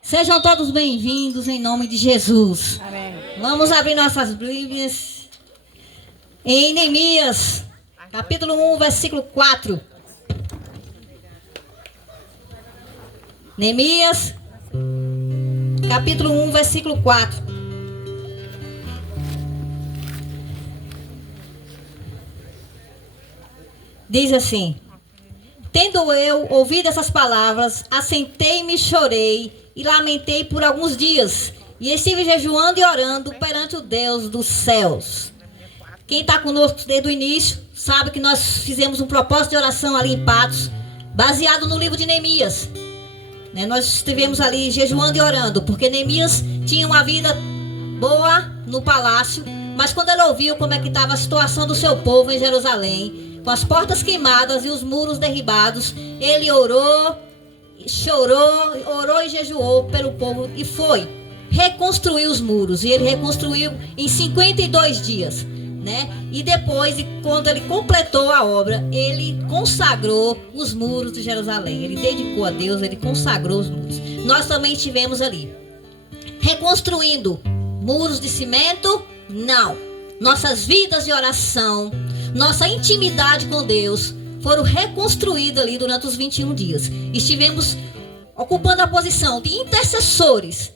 Sejam todos bem-vindos em nome de Jesus. Amém. Vamos abrir nossas Bíblias em Neemias, capítulo 1, versículo 4. Neemias, capítulo 1, versículo 4. Diz assim: tendo eu ouvido essas palavras, assentei-me, chorei e lamentei por alguns dias, e estive jejuando e orando perante o Deus dos céus. Quem está conosco desde o início sabe que nós fizemos um propósito de oração ali em Patos, baseado no livro de Neemias. Nós estivemos ali jejuando e orando, porque Neemias tinha uma vida boa no palácio, mas quando ele ouviu como é que estava a situação do seu povo em Jerusalém, com as portas queimadas e os muros derribados, ele orou, chorou, orou e jejuou pelo povo e foi reconstruir os muros. E ele reconstruiu em 52 dias, E depois, quando ele completou a obra, ele consagrou os muros de Jerusalém. Ele dedicou a Deus, ele consagrou os muros. Nós também estivemos ali reconstruindo muros de cimento? Não. Nossas vidas de oração, nossa intimidade com Deus foram reconstruídas ali durante os 21 dias. Estivemos ocupando a posição de intercessores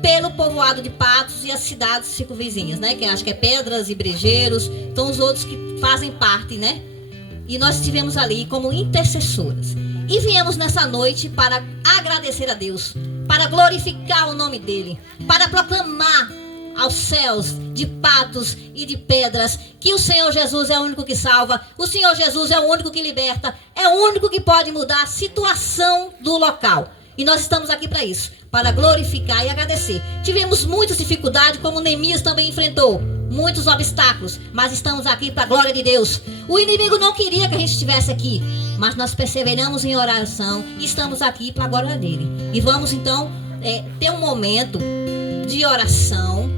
pelo povoado de Patos e as cidades circunvizinhas, que acho que é Pedras e Brejeiros, então os outros que fazem parte, E nós estivemos ali como intercessoras. E viemos nessa noite para agradecer a Deus, para glorificar o nome dEle, para proclamar aos céus de Patos e de Pedras que o Senhor Jesus é o único que salva, o Senhor Jesus é o único que liberta, é o único que pode mudar a situação do local. E nós estamos aqui para isso, para glorificar e agradecer. Tivemos muitas dificuldades, como Neemias também enfrentou, muitos obstáculos, mas estamos aqui para a glória de Deus. O inimigo não queria que a gente estivesse aqui, mas nós perseveramos em oração e estamos aqui para a glória dele. E vamos então ter um momento de oração,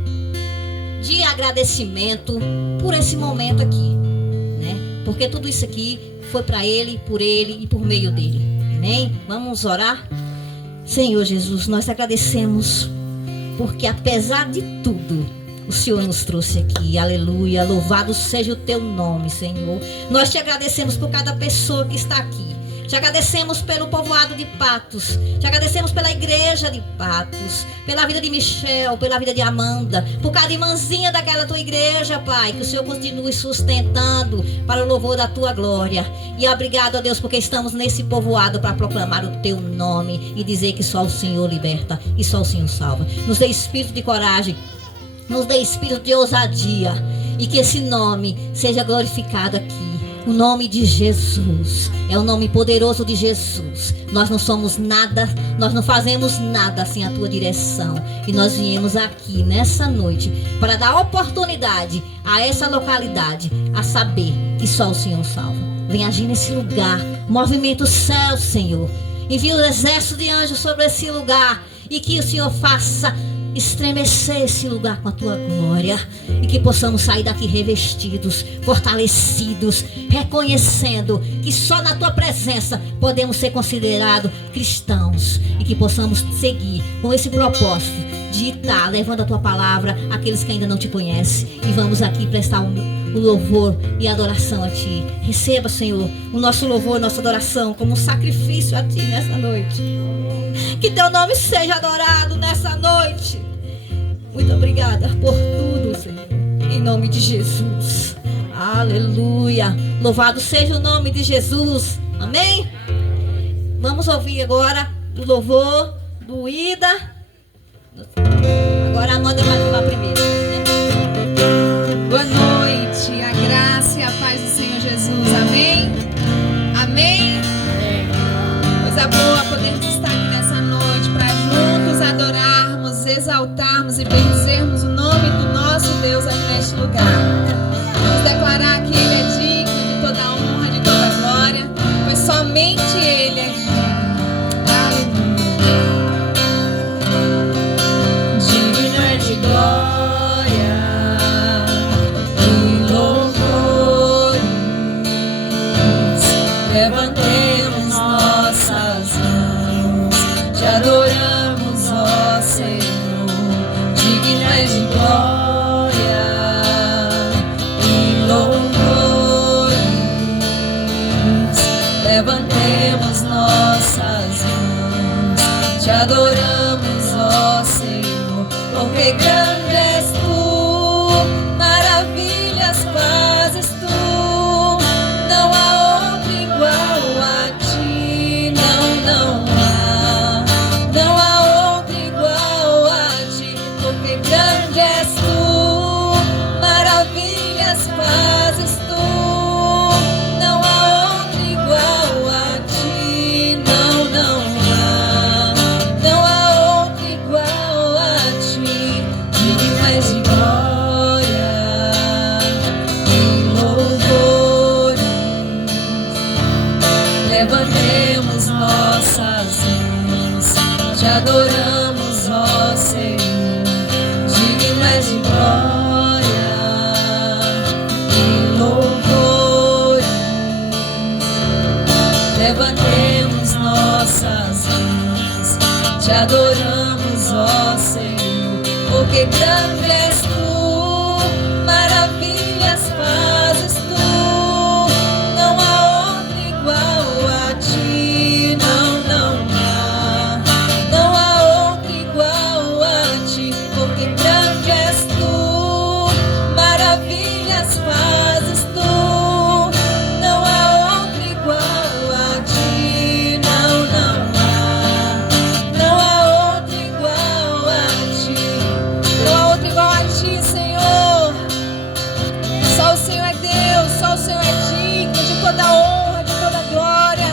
de agradecimento por esse momento aqui, Porque tudo isso aqui foi para ele, por ele e por meio dele. Amém? Vamos orar? Senhor Jesus, nós agradecemos porque apesar de tudo, o Senhor nos trouxe aqui. Aleluia, louvado seja o teu nome, Senhor. Nós te agradecemos por cada pessoa que está aqui. Te agradecemos pelo povoado de Patos. Te agradecemos pela igreja de Patos. Pela vida de Michel, pela vida de Amanda. Por cada irmãzinha daquela tua igreja, Pai. Que o Senhor continue sustentando para o louvor da tua glória. E obrigado a Deus porque estamos nesse povoado para proclamar o teu nome. E dizer que só o Senhor liberta e só o Senhor salva. Nos dê espírito de coragem. Nos dê espírito de ousadia. E que esse nome seja glorificado aqui. O nome de Jesus é o nome poderoso de Jesus. Nós não somos nada, nós não fazemos nada sem a tua direção. E nós viemos aqui nessa noite para dar oportunidade a essa localidade a saber que só o Senhor salva. Vem agir nesse lugar, movimenta o céu, Senhor. Envia o exército de anjos sobre esse lugar e que o Senhor faça estremecer esse lugar com a tua glória e que possamos sair daqui revestidos, fortalecidos, reconhecendo que só na tua presença podemos ser considerados cristãos e que possamos seguir com esse propósito de estar levando a tua palavra àqueles que ainda não te conhecem. E vamos aqui prestar o louvor e a adoração a ti. Receba, Senhor, o nosso louvor, a nossa adoração como um sacrifício a ti nessa noite. Que teu nome seja adorado nessa noite. Muito obrigada por tudo, Senhor. Em nome de Jesus. Aleluia. Louvado seja o nome de Jesus. Amém? Vamos ouvir agora o louvor do Ida. Agora a Amanda vai levar primeiro. Boa noite. A graça e a paz do Senhor Jesus. Amém? Amém? Coisa boa podermos estar aqui nessa noite para juntos adorarmos, exaltarmos e benzermos o nome do nosso Deus aqui neste lugar. Vamos declarar que Ele é digno de toda a honra, de toda a glória, pois somente Ele é digno. Aleluia. Digno é de glória e louvores. Levantemos nossas mãos de adoração. te adoramos, ó Senhor, porque grande és tu, maravilhas fazes tu, não há outro igual a ti, não há, não há outro igual a ti, porque grande és tu, maravilhas fazes tu, não há outro igual a ti, não há, não há outro igual a ti, digno és de glória e louvores. Levantemos nossas mãos, te adoramos, ó Senhor, digno és de glória e louvores. Levantemos nossas mãos, te adoramos, ó Senhor, porque grande és tu, maravilhas fazes tu, não há outro igual a ti, não há, não há outro igual a ti, porque grande és tu, maravilhas fazes tu, não há outro igual a ti, não há, não há outro igual a ti, não há outro igual a ti, Senhor. Só o Senhor é Deus, só o Senhor é digno de toda honra, de toda glória,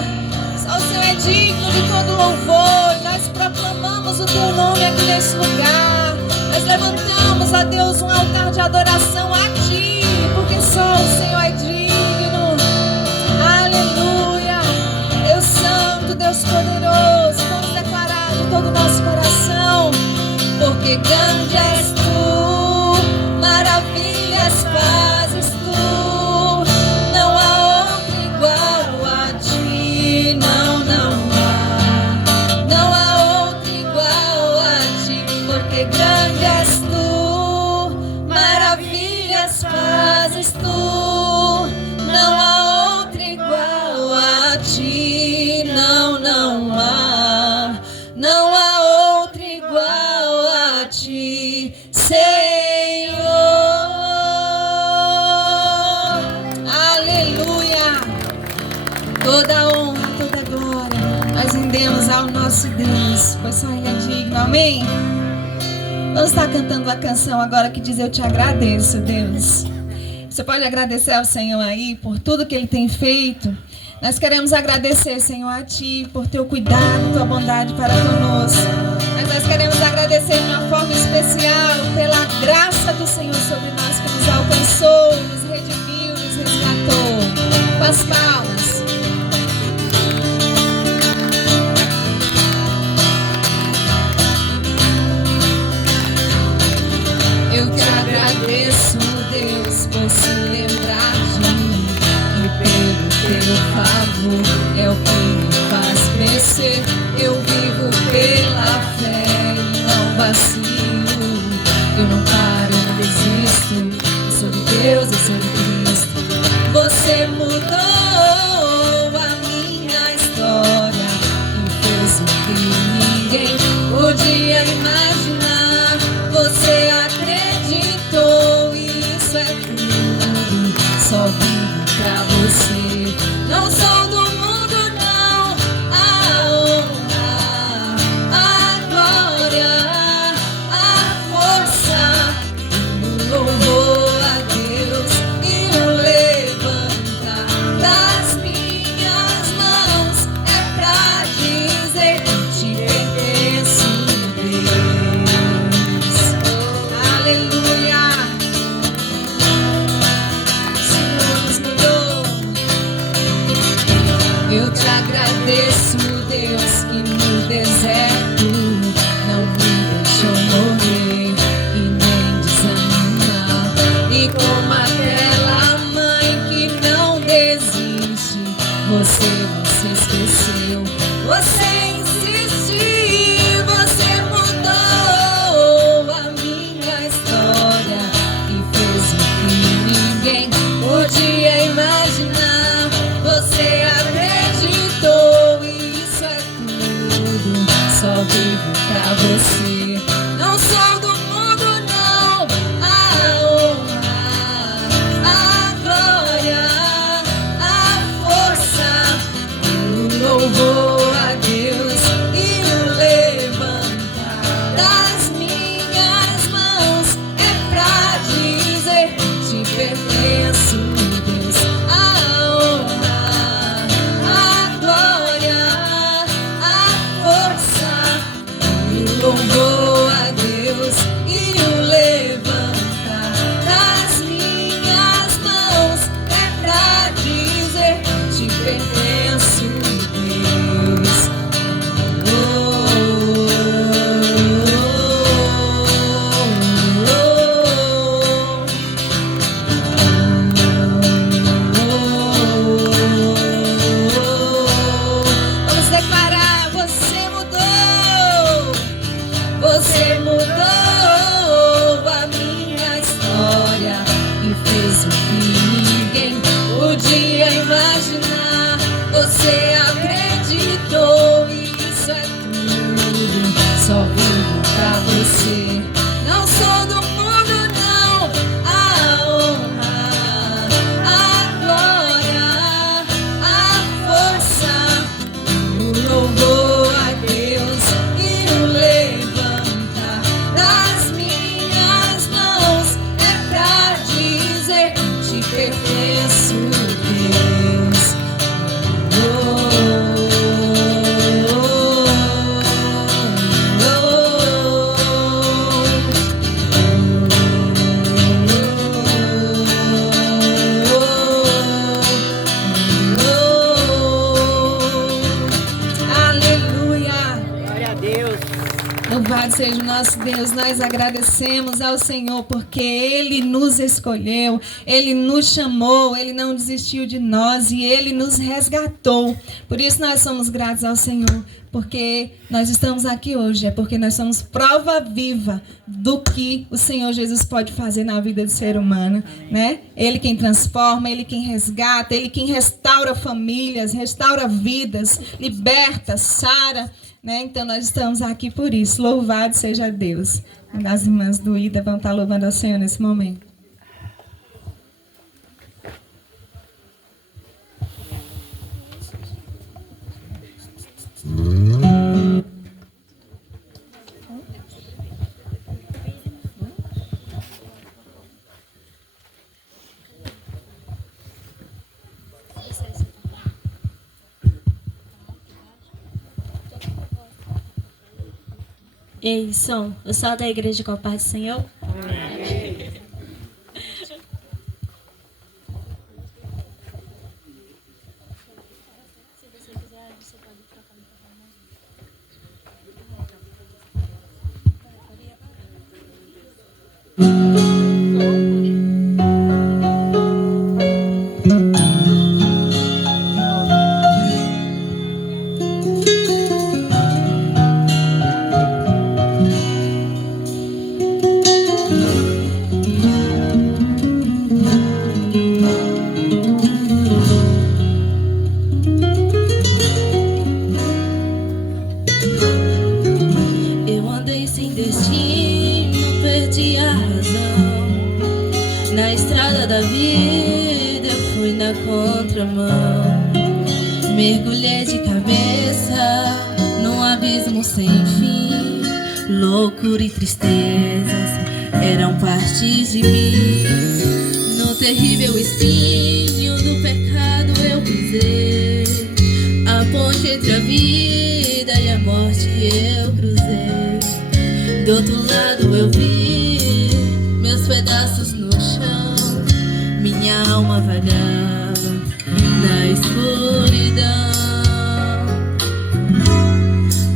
só o Senhor é digno de todo louvor. E nós proclamamos o teu nome aqui nesse lugar, nós levantamos a Deus um altar de adoração a ti, porque só o Senhor é digno. Aleluia, Deus Santo, Deus Poderoso, vamos declarar de todo o nosso coração, porque grande és tu, maravilhas fazes tu, não há outro igual a ti, não há, não há outro igual a ti, porque grande és tu, maravilhas fazes tu, não há outro igual a ti, não há, não há outro igual a ti, Senhor. Aleluia, toda honra, toda glória nós rendemos ao nosso Deus, pois só Ele é digno, amém? Vamos estar cantando a canção agora que diz: eu te agradeço, Deus. Você pode agradecer ao Senhor aí por tudo que Ele tem feito. Nós queremos agradecer, Senhor, a Ti por teu cuidado, tua bondade para conosco. Mas nós queremos agradecer de uma forma especial pela graça do Senhor sobre nós, que nos alcançou, nos redimiu, nos resgatou. Com as palmas. Eu te agradeço, Deus, por se lembrar de mim, e pelo teu favor é o que me faz crescer. Eu vivo pela fé e não vacilo, eu não paro, eu não desisto. Eu sou de Deus, eu sou de Cristo. Você mudou a minha história e fez o que ninguém podia imaginar. Você acreditou e isso é tudo. Só vivo pra você. Não sou do mundo, não. A honra, a glória, a força, o louvor a Deus e o levantar das minhas mãos é pra dizer que te pertenço, Deus. vivo pra você. Não sou do mundo, não. A honra, a glória, a força, o louvor a Deus e o levantar das minhas mãos é pra dizer: te pertenço, Deus. A honra, a glória, a força, o louvor a Deus e o levantar das minhas mãos é pra dizer: te pertenço, Deus. Vamos declarar: você mudou. Você mudou a minha história e fez o que ninguém podia imaginar. Você acreditou e isso é tudo. Só vivo pra você. Não sou do mundo, não. A honra, a glória, a força, o louvor a Deus e o levantar das minhas mãos é pra dizer: te pertenço, Deus. Aleluia. Glória a Deus. Louvado seja o nosso Deus. Nós agradecemos ao Senhor porque Ele nos escolheu, Ele nos chamou, Ele não desistiu de nós e Ele nos resgatou. Por isso nós somos gratos ao Senhor, porque nós estamos aqui hoje, é porque nós somos prova viva do que o Senhor Jesus pode fazer na vida do ser humano, né? Ele quem transforma, Ele quem resgata, Ele quem restaura famílias, restaura vidas, liberta, sara, né? Então nós estamos aqui por isso. Louvado seja Deus. As irmãs do Ida vão estar louvando ao Senhor nesse momento. Ei, som, eu sou da igreja com a paz do Senhor. Mergulhei de cabeça num abismo sem fim. Loucura e tristezas eram partes de mim. No terrível espinho do pecado eu pisei. A ponte entre a vida e a morte eu cruzei. Do outro lado eu vi meus pedaços no chão. Minha alma vagava na escuridão.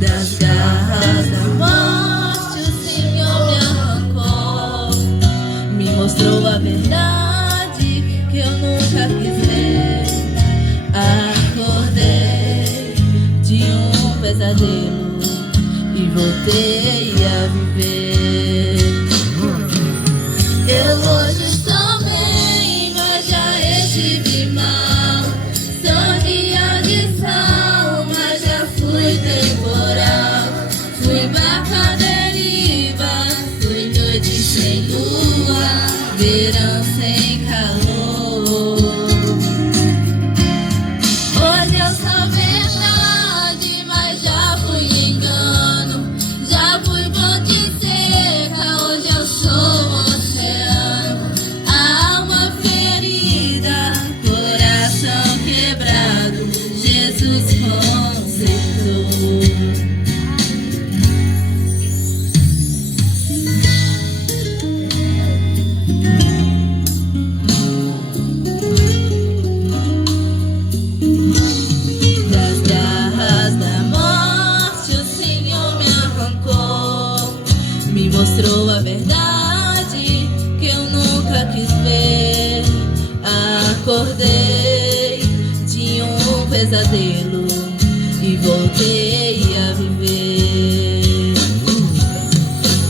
Das garras da morte o Senhor me arrancou. Me mostrou a verdade que eu nunca quis ver. Acordei de um pesadelo e voltei a viver. Eu hoje estou bem, mas já estive mal. Sou de adição, mas já fui temporal. sem lua, verão sem calor. Hoje eu sou verdade, mas já fui engano. Já fui fonte seca, hoje eu sou oceano. Alma ferida, coração quebrado, Jesus consertou. Mostrou a verdade que eu nunca quis ver. Acordei de um pesadelo e voltei a viver.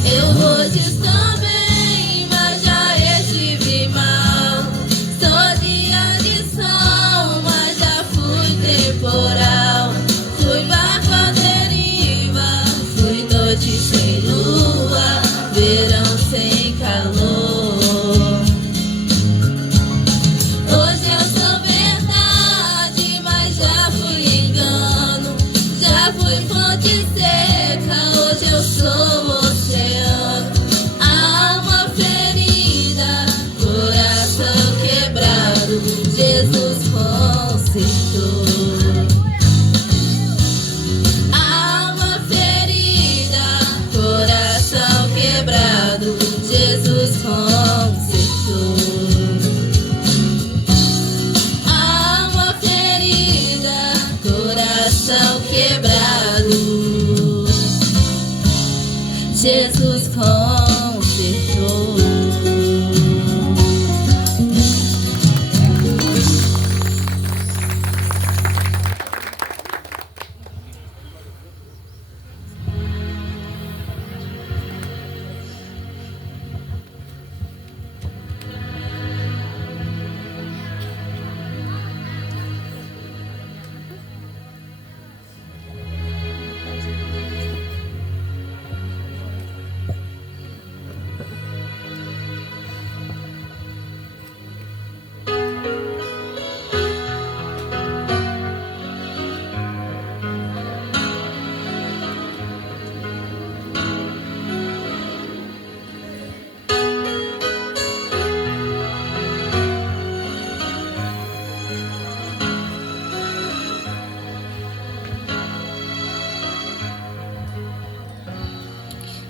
Eu hoje estou bem, mas já estive mal. Sou dia de sol, mas já fui temporal. Fui barco à deriva, fui noite sem lua, verão sem calor. Hoje eu sou verdade, mas já fui engano. Já fui fonte seca, hoje eu sou oceano. Alma ferida, coração quebrado, Jesus consertou. Alma ferida, coração quebrado, Jesus consertou. Alma ferida, coração quebrado, Jesus consertou.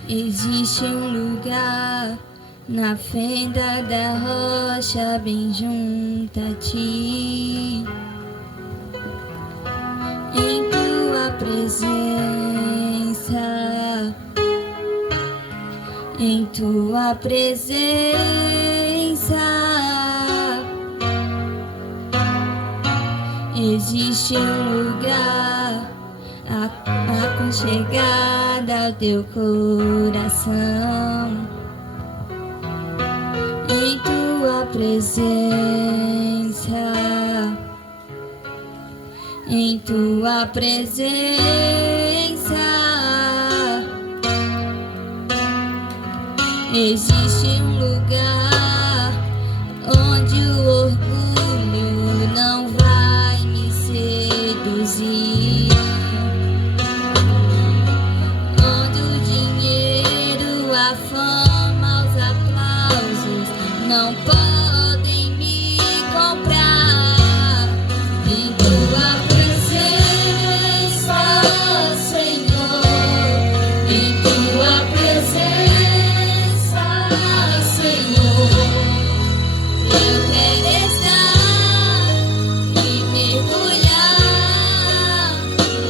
Existe um lugar na fenda da rocha, bem junto a ti. Em tua presença, em tua presença, existe um lugar aconchegado ao teu coração. Em tua presença, em tua presença, existe um lugar onde o orgulho não vai me seduzir, onde o dinheiro, a fama, os aplausos não podem me comprar. Em tua presença, Senhor, em tua presença, Senhor, eu quero estar e mergulhar,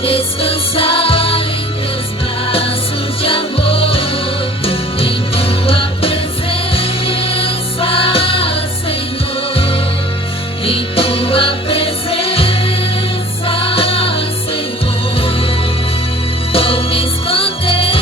descansar em teus braços de amor. Em tua presença, Senhor, em tua presença, Senhor, vou me esconder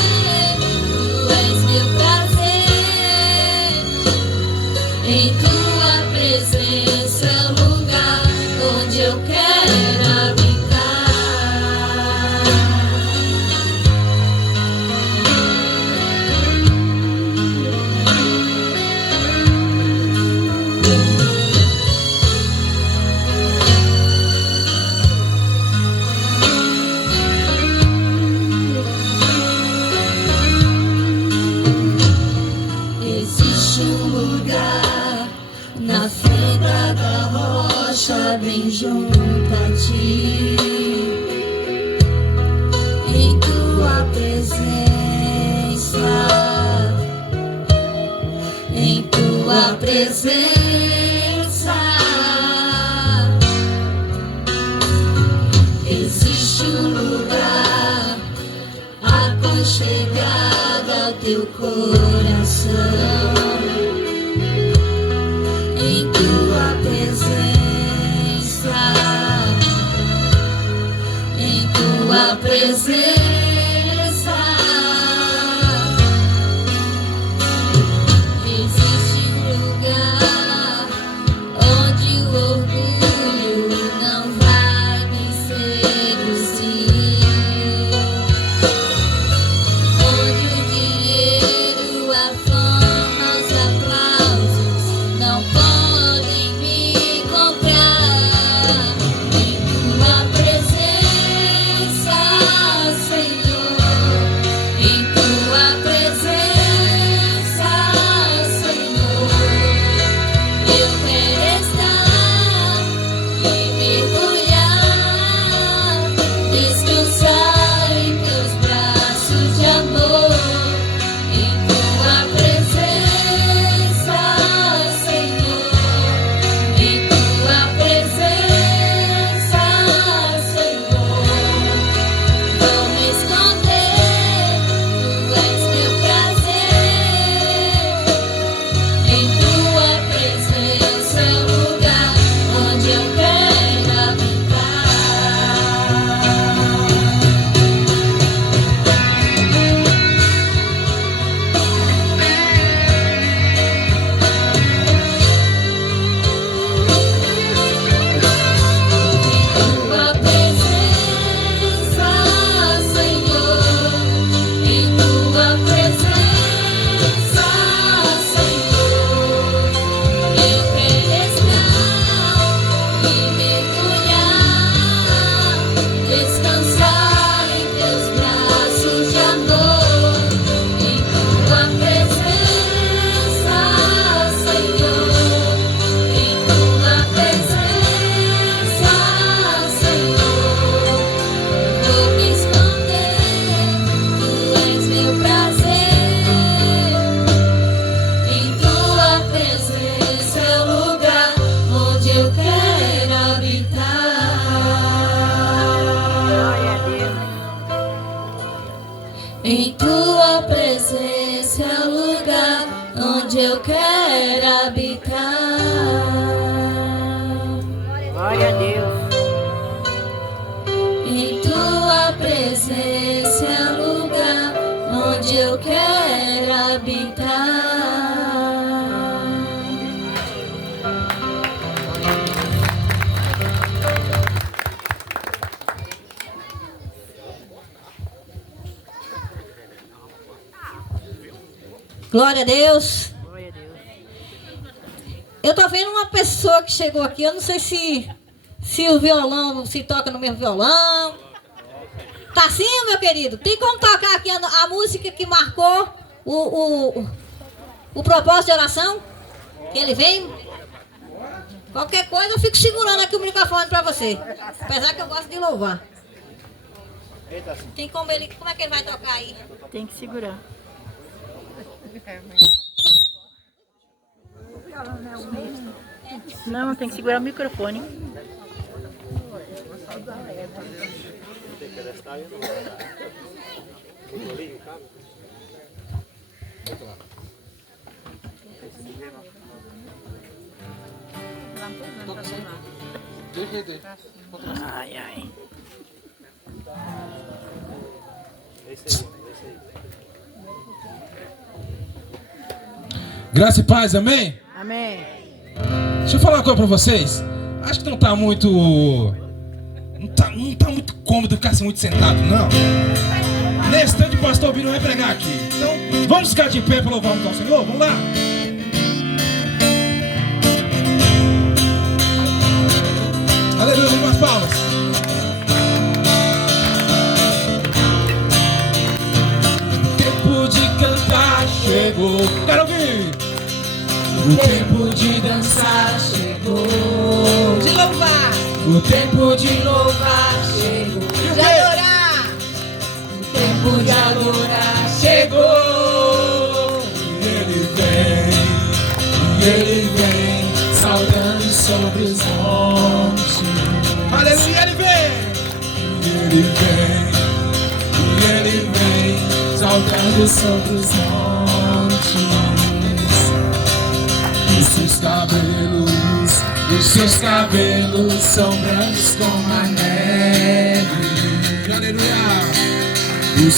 presença. Existe um lugar aconchegado ao teu coração. Em tua presença, em tua presença. Em tua presença é o lugar onde eu quero habitar. Glória a Deus. Em tua presença é o lugar onde eu quero habitar. Glória a Deus. Glória a Deus. Eu tô vendo uma pessoa que chegou aqui, eu não sei se o violão se toca no mesmo violão. Tá sim, meu querido? Tem como tocar aqui a música que marcou o propósito de oração? Que ele vem? Qualquer coisa eu fico segurando aqui o microfone pra você. Apesar que eu gosto de louvar. Tem como é que ele vai tocar aí? Tem que segurar. Não, tem que segurar o microfone. Ai, ai. Graça e paz, amém? Amém. Deixa eu falar uma coisa pra vocês. Acho que não tá muito... Não tá muito cômodo ficar assim muito sentado, não. Nesse tanto o pastor Bino vai pregar aqui. Então, vamos ficar de pé para louvarmos ao Senhor? Vamos lá? Aleluia, vamos com as palmas. O tempo de cantar chegou. Quero ouvir. O tempo de dançar chegou. De louvar. O tempo de louvar chegou. De adorar. O tempo de adorar chegou. E ele vem. E ele saltando sobre os montes. Os seus cabelos são brancos como a neve. Aleluia. Os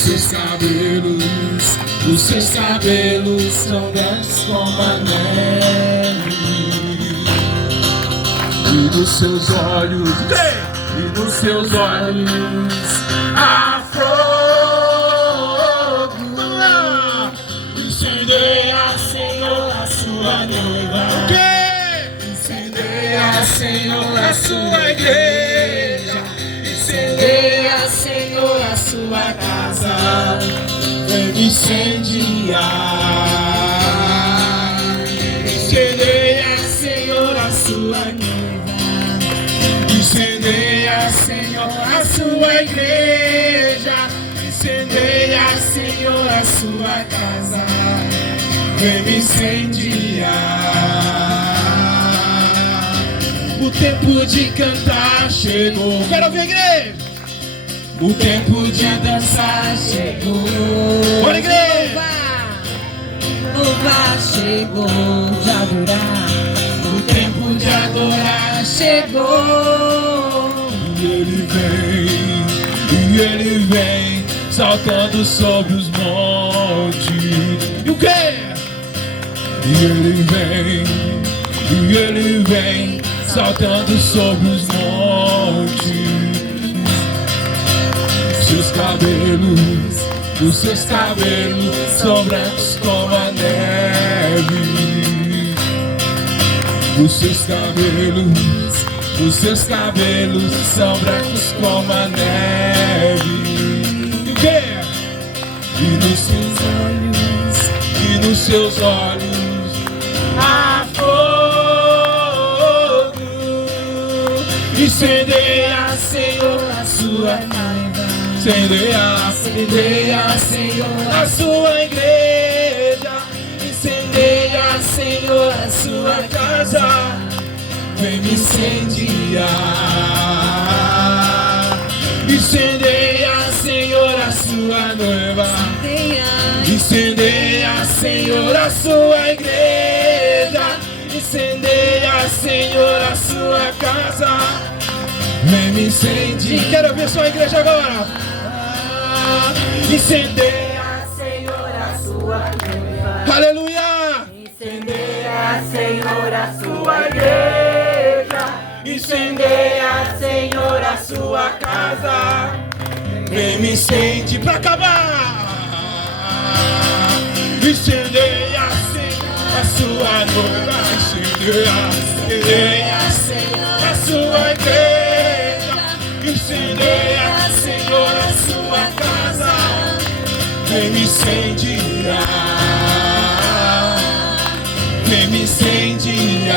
seus cabelos são brancos como a neve. E nos seus olhos, há fogo. Incendeia, Senhor, a sua noiva. Incendeia, Senhor, a sua igreja. Incendeia, Senhor, a sua casa. Vem me incendiar. Incendeia, Senhor, a sua noiva. Incendeia, Senhor, a sua igreja. Incendeia, Senhor, a sua casa. Vem me incendiar. O tempo de cantar chegou. Quero ouvir a igreja. O tempo de dançar chegou. Bora, igreja. Louvar chegou, de adorar. O tempo de adorar chegou. E ele vem, saltando sobre os montes. E o quê? E ele vem, saltando sobre os montes. Os seus cabelos são brancos como a neve. Os seus cabelos são brancos como a neve. E o quê? E nos seus olhos há fogo. Incendeia, Senhor, a sua noiva. Incendeia, Senhor, a sua igreja. Incendeia, Senhor, a sua casa. Vem me incendiar. Incendeia, Senhor, a sua noiva. Incendeia, Senhor, a sua igreja. Incendeia, Senhor, a sua casa. Vem me incendiar. Quero ver sua igreja agora. Incendeia, Senhor, a sua noiva. Aleluia. Incendeia, Senhor, a sua igreja. Incendeia, Senhor, a sua casa. Vem me incende pra acabar. Incendeia, Senhor, a sua noiva. Incendeia, Senhor, a sua igreja. Incendeia, Senhor, a sua casa. Vem me incendiar. Vem me incendiar.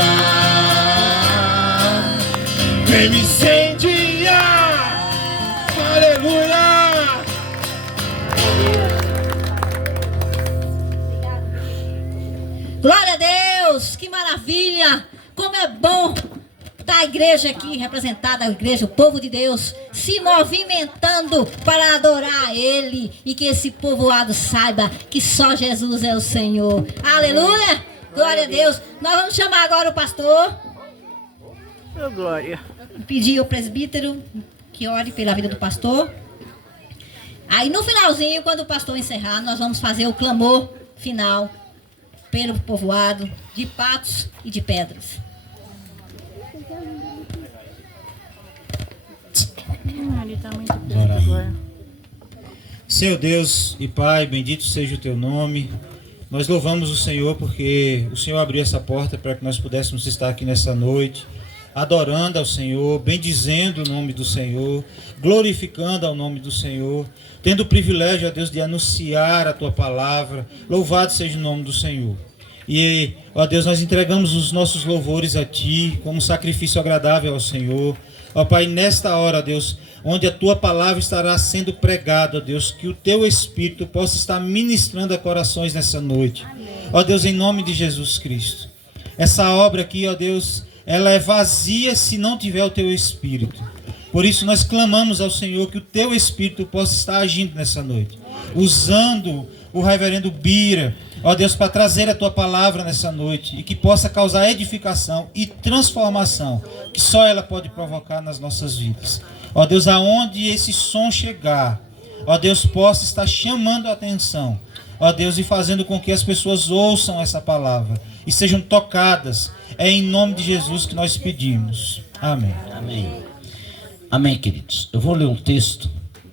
Vem me incendiar. Aleluia. Glória a Deus, que maravilha. Como é bom da igreja aqui representada, a igreja, o povo de Deus, se movimentando para adorar a Ele, e que esse povoado saiba que só Jesus é o Senhor. Aleluia, glória a Deus. Nós vamos chamar agora o pastor, Ô, glória. pedir ao presbítero que ore pela vida do pastor. Aí no finalzinho, quando o pastor encerrar, nós vamos fazer o clamor final pelo povoado de Patos e de Pedras. Ele tá muito perto agora. Senhor Deus e Pai, bendito seja o Teu nome. Nós louvamos o Senhor porque o Senhor abriu essa porta para que nós pudéssemos estar aqui nessa noite, adorando ao Senhor, bendizendo o nome do Senhor, glorificando ao nome do Senhor, tendo o privilégio, ó Deus, de anunciar a Tua palavra. Louvado seja o nome do Senhor. E, ó Deus, nós entregamos os nossos louvores a Ti como sacrifício agradável ao Senhor. Ó Pai, nesta hora, Deus, onde a Tua palavra estará sendo pregada, ó Deus, que o Teu Espírito possa estar ministrando a corações nessa noite. Ó Deus, em nome de Jesus Cristo. Essa obra aqui, ó Deus, ela é vazia se não tiver o Teu Espírito. Por isso nós clamamos ao Senhor que o Teu Espírito possa estar agindo nessa noite, usando o reverendo Bira, ó Deus, para trazer a tua palavra nessa noite e que possa causar edificação e transformação que só ela pode provocar nas nossas vidas. Ó Deus, aonde esse som chegar, ó Deus, possa estar chamando a atenção, ó Deus, e fazendo com que as pessoas ouçam essa palavra e sejam tocadas. É em nome de Jesus que nós pedimos. Amém. Amém. Amém, queridos. Eu vou ler um texto,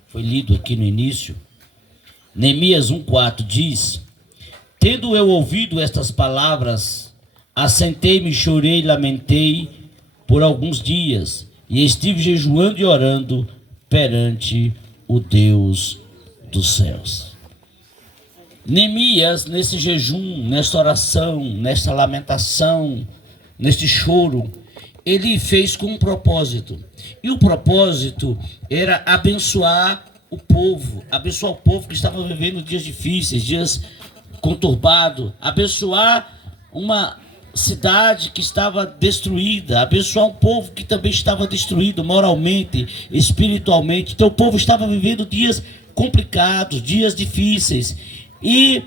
foi lido aqui no início. Neemias 1,4 diz: tendo eu ouvido estas palavras, assentei-me, chorei e lamentei por alguns dias, e estive jejuando e orando perante o Deus dos céus. Neemias, nesse jejum, nessa oração, nessa lamentação, neste choro, ele fez com um propósito. E o propósito era abençoar o povo que estava vivendo dias difíceis, dias conturbados, abençoar uma cidade que estava destruída, abençoar um povo que também estava destruído moralmente, espiritualmente. Então o povo estava vivendo dias complicados, dias difíceis. E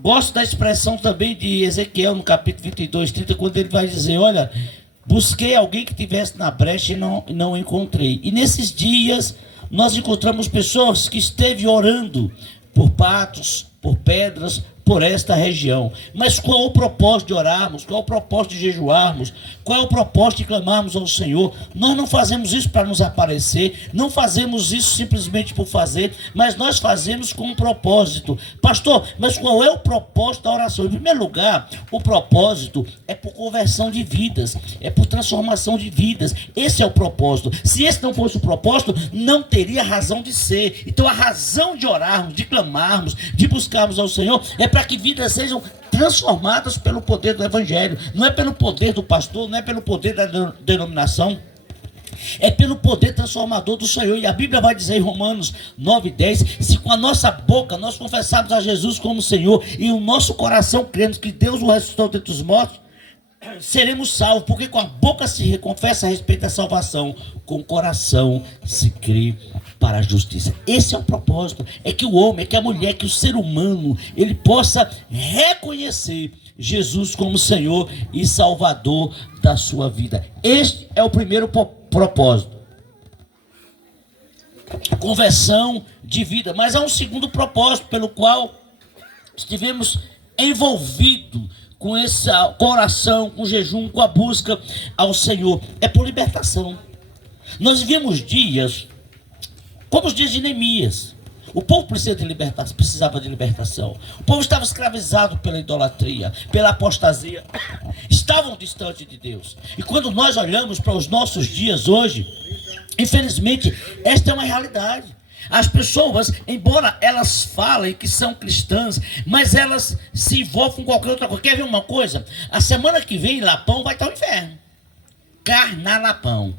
gosto da expressão também de Ezequiel no capítulo 22:30, quando ele vai dizer: olha, busquei alguém que estivesse na brecha e não encontrei. E nesses dias nós encontramos pessoas que esteve orando por patos, por pedras, por esta região. Mas qual é o propósito de orarmos? Qual é o propósito de jejuarmos? Qual é o propósito de clamarmos ao Senhor? Nós não fazemos isso para nos aparecer, não fazemos isso simplesmente por fazer, mas nós fazemos com um propósito. Pastor, mas qual é o propósito da oração? Em primeiro lugar, o propósito é por conversão de vidas, é por transformação de vidas. Esse é o propósito. Se esse não fosse o propósito, não teria razão de ser. Então a razão de orarmos, de clamarmos, de buscarmos ao Senhor é para que vidas sejam transformadas pelo poder do Evangelho. Não é pelo poder do pastor, não é pelo poder da denominação, é pelo poder transformador do Senhor. E a Bíblia vai dizer em Romanos 9:10, se com a nossa boca nós confessarmos a Jesus como Senhor e o nosso coração cremos que Deus o ressuscitou dentre os mortos, seremos salvos. Porque com a boca se confessa a respeito da salvação, com o coração se crê para a justiça. Esse é o propósito, é que o homem, é que a mulher, que o ser humano, ele possa reconhecer Jesus como Senhor e Salvador da sua vida. Este é o primeiro propósito, conversão de vida. Mas há um segundo propósito pelo qual estivemos envolvidos com essa oração, com o jejum, com a busca ao Senhor, é por libertação. Nós vivemos dias como os dias de Neemias. O povo precisava de libertação. O povo estava escravizado pela idolatria, pela apostasia. Estavam distantes de Deus. E quando nós olhamos para os nossos dias hoje, infelizmente, esta é uma realidade. As pessoas, embora elas falem que são cristãs, mas elas se envolvem com qualquer outra coisa. Quer ver uma coisa? A semana que vem, em Lapão, vai estar o inferno. Carnalapão.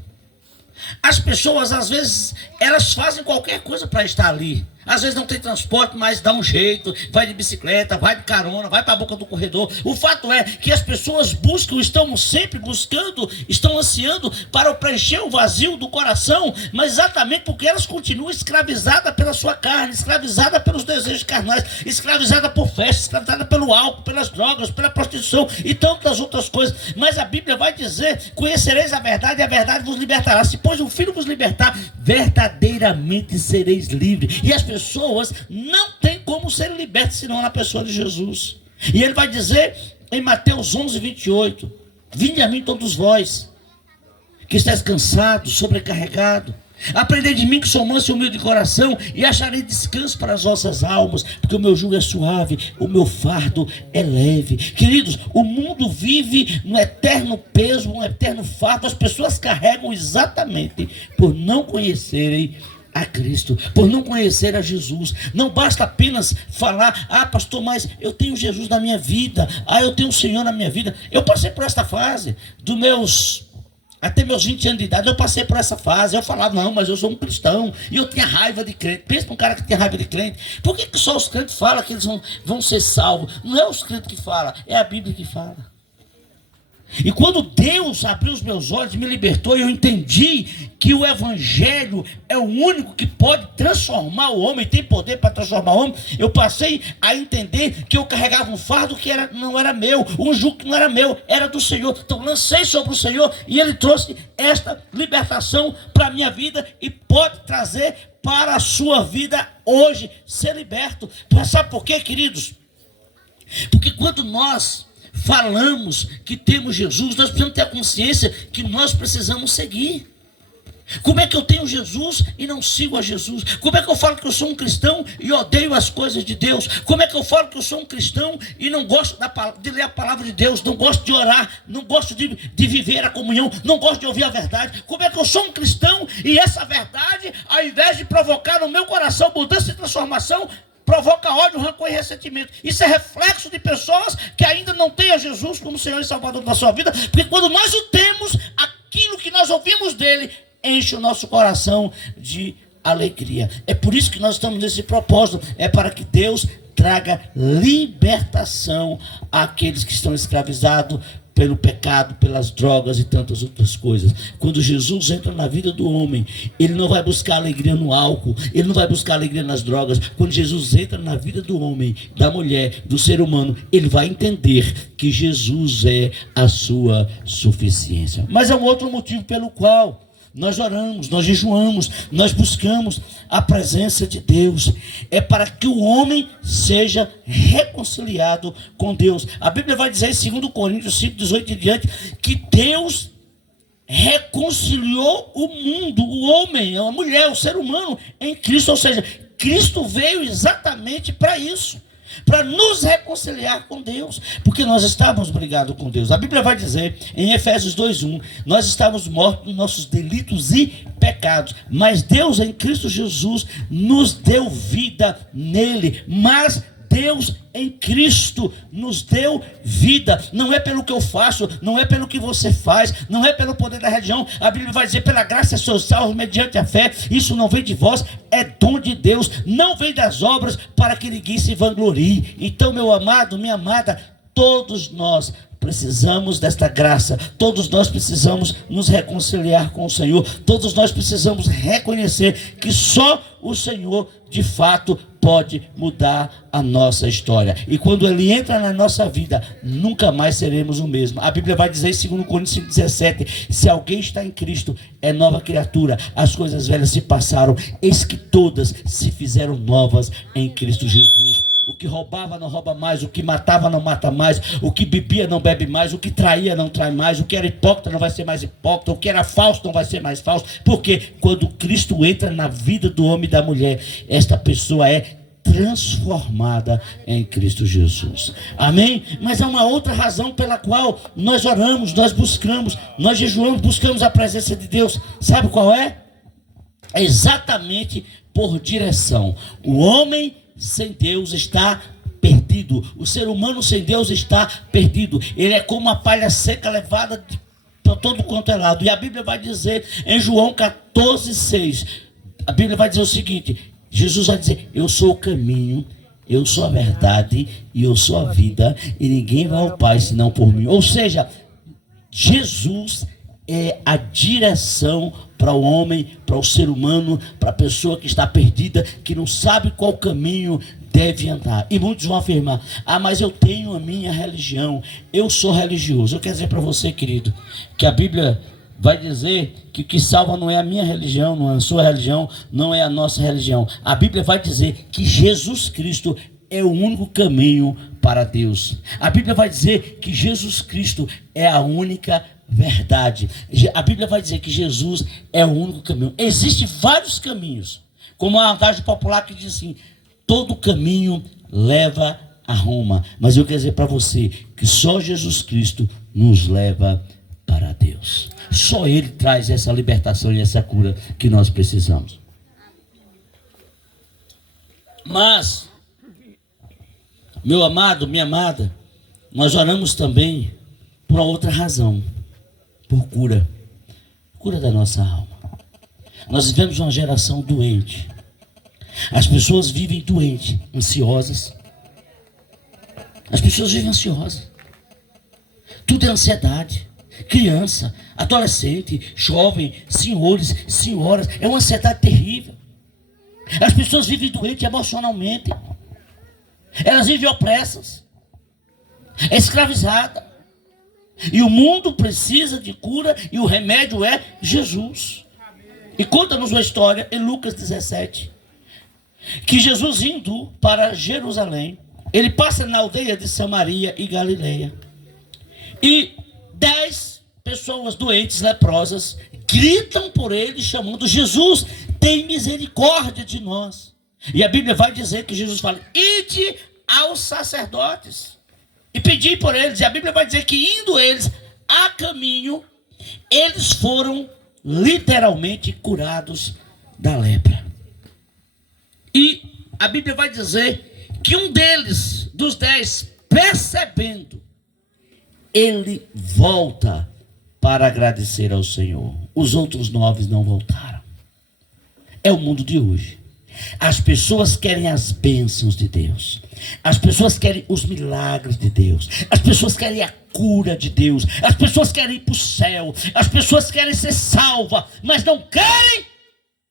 As pessoas, às vezes, elas fazem qualquer coisa para estar ali. Às vezes não tem transporte, mas dá um jeito, vai de bicicleta, vai de carona, vai para a boca do corredor. O fato é que as pessoas buscam, estão sempre buscando, estão ansiando para preencher o vazio do coração, mas exatamente porque elas continuam escravizadas pela sua carne, escravizadas pelos desejos carnais, escravizadas por festa, escravizadas pelo álcool, pelas drogas, pela prostituição e tantas outras coisas. Mas a Bíblia vai dizer: conhecereis a verdade e a verdade vos libertará. Se pois o Filho vos libertar, verdadeiramente sereis livres. E as pessoas não têm como ser libertas senão na pessoa de Jesus. E ele vai dizer em Mateus 11:28: vinde a mim todos vós que estáis cansados, sobrecarregados, aprendei de mim que sou manso e humilde de coração, e acharei descanso para as vossas almas, porque o meu jugo é suave, o meu fardo é leve. Queridos, o mundo vive no eterno peso, no eterno fardo. As pessoas carregam exatamente por não conhecerem a Cristo, por não conhecer a Jesus. Não basta apenas falar: ah, pastor, mas eu tenho Jesus na minha vida, eu tenho o Senhor na minha vida. Eu passei por esta fase, até meus 20 anos de idade, eu passei por essa fase. Eu falava: não, mas eu sou um cristão, e eu tinha raiva de crente. Pensa num cara que tem raiva de crente. Por que só os crentes falam que eles vão ser salvos? Não é os crentes que falam, é a Bíblia que fala. E quando Deus abriu os meus olhos, me libertou, e eu entendi que o Evangelho é o único que pode transformar o homem, tem poder para transformar o homem, eu passei a entender que eu carregava um fardo que não era meu, um jugo que não era meu, era do Senhor. Então lancei sobre o Senhor e Ele trouxe esta libertação para a minha vida e pode trazer para a sua vida hoje, ser liberto. Sabe por quê, queridos? Porque quando nós falamos que temos Jesus, nós precisamos ter a consciência que nós precisamos seguir. Como é que eu tenho Jesus e não sigo a Jesus? Como é que eu falo que eu sou um cristão e odeio as coisas de Deus? Como é que eu falo que eu sou um cristão e não gosto de ler a palavra de Deus, não gosto de orar, não gosto de viver a comunhão, não gosto de ouvir a verdade? Como é que eu sou um cristão e essa verdade, ao invés de provocar no meu coração mudança e transformação, provoca ódio, rancor e ressentimento? Isso é reflexo de pessoas que ainda não têm a Jesus como Senhor e Salvador da sua vida, porque quando nós o temos, aquilo que nós ouvimos dele enche o nosso coração de alegria. É por isso que nós estamos nesse propósito, é para que Deus traga libertação àqueles que estão escravizados pelo pecado, pelas drogas e tantas outras coisas. Quando Jesus entra na vida do homem, ele não vai buscar alegria no álcool, ele não vai buscar alegria nas drogas. Quando Jesus entra na vida do homem, da mulher, do ser humano, ele vai entender que Jesus é a sua suficiência. Mas é um outro motivo pelo qual nós oramos, nós jejuamos, nós buscamos a presença de Deus. É para que o homem seja reconciliado com Deus. A Bíblia vai dizer em 2 Coríntios 5, 18 e diante, que Deus reconciliou o mundo, o homem, a mulher, o ser humano em Cristo. Ou seja, Cristo veio exatamente para isso, para nos reconciliar com Deus, porque nós estávamos brigados com Deus. A Bíblia vai dizer em Efésios 2:1, nós estávamos mortos nos nossos delitos e pecados, mas Deus em Cristo Jesus nos deu vida nele. Mas Deus em Cristo nos deu vida. Não é pelo que eu faço, não é pelo que você faz, não é pelo poder da religião. A Bíblia vai dizer, pela graça sois salvos mediante a fé. Isso não vem de vós, é dom de Deus, não vem das obras, para que ninguém se vanglorie. Então, meu amado, minha amada, todos nós precisamos desta graça, todos nós precisamos nos reconciliar com o Senhor, todos nós precisamos reconhecer que só o Senhor de fato pode mudar a nossa história. E quando Ele entra na nossa vida, nunca mais seremos o mesmo. A Bíblia vai dizer em 2 Coríntios 5,17, se alguém está em Cristo, é nova criatura, as coisas velhas se passaram, eis que todas se fizeram novas em Cristo Jesus. O que roubava não rouba mais, o que matava não mata mais, o que bebia não bebe mais, o que traía não trai mais, o que era hipócrita não vai ser mais hipócrita, o que era falso não vai ser mais falso, porque quando Cristo entra na vida do homem e da mulher, esta pessoa é transformada em Cristo Jesus. Amém? Mas há uma outra razão pela qual nós oramos, nós buscamos, nós jejuamos, buscamos a presença de Deus. Sabe qual é? É exatamente por direção. O homem sem Deus está perdido. O ser humano sem Deus está perdido. Ele é como uma palha seca levada para todo quanto é lado. E a Bíblia vai dizer em João 14,6, a Bíblia vai dizer o seguinte, Jesus vai dizer, eu sou o caminho, eu sou a verdade e eu sou a vida, e ninguém vai ao Pai senão por mim. Ou seja, Jesus é a direção para o homem, para o ser humano, para a pessoa que está perdida, que não sabe qual caminho deve andar. E muitos vão afirmar, mas eu tenho a minha religião, eu sou religioso. Eu quero dizer para você, querido, que a Bíblia vai dizer que o que salva não é a minha religião, não é a sua religião, não é a nossa religião. A Bíblia vai dizer que Jesus Cristo é o único caminho para Deus. A Bíblia vai dizer que Jesus Cristo é a única verdade. A Bíblia vai dizer que Jesus é o único caminho. Existem vários caminhos, como a adagem popular que diz assim, todo caminho leva a Roma. Mas eu quero dizer para você que só Jesus Cristo nos leva para Deus. Só Ele traz essa libertação e essa cura que nós precisamos. Mas, meu amado, minha amada, nós oramos também por uma outra razão, por cura da nossa alma. Nós vivemos uma geração doente. As pessoas vivem doentes, ansiosas. As pessoas vivem ansiosas. Tudo é ansiedade. Criança, adolescente, jovem, senhores, senhoras. É uma ansiedade terrível. As pessoas vivem doentes emocionalmente. Elas vivem opressas. É escravizada. E o mundo precisa de cura e o remédio é Jesus. E conta-nos uma história em Lucas 17. Que Jesus indo para Jerusalém, ele passa na aldeia de Samaria e Galileia. E 10 pessoas doentes, leprosas, gritam por ele chamando: Jesus, tem misericórdia de nós. E a Bíblia vai dizer que Jesus fala: ide aos sacerdotes e pedi por eles. E a Bíblia vai dizer que indo eles a caminho, eles foram literalmente curados da lepra. E a Bíblia vai dizer que um deles, dos 10, percebendo, ele volta para agradecer ao Senhor. Os outros 9 não voltaram. É o mundo de hoje. As pessoas querem as bênçãos de Deus. As pessoas querem os milagres de Deus. As pessoas querem a cura de Deus. As pessoas querem ir para o céu. As pessoas querem ser salvas, mas não querem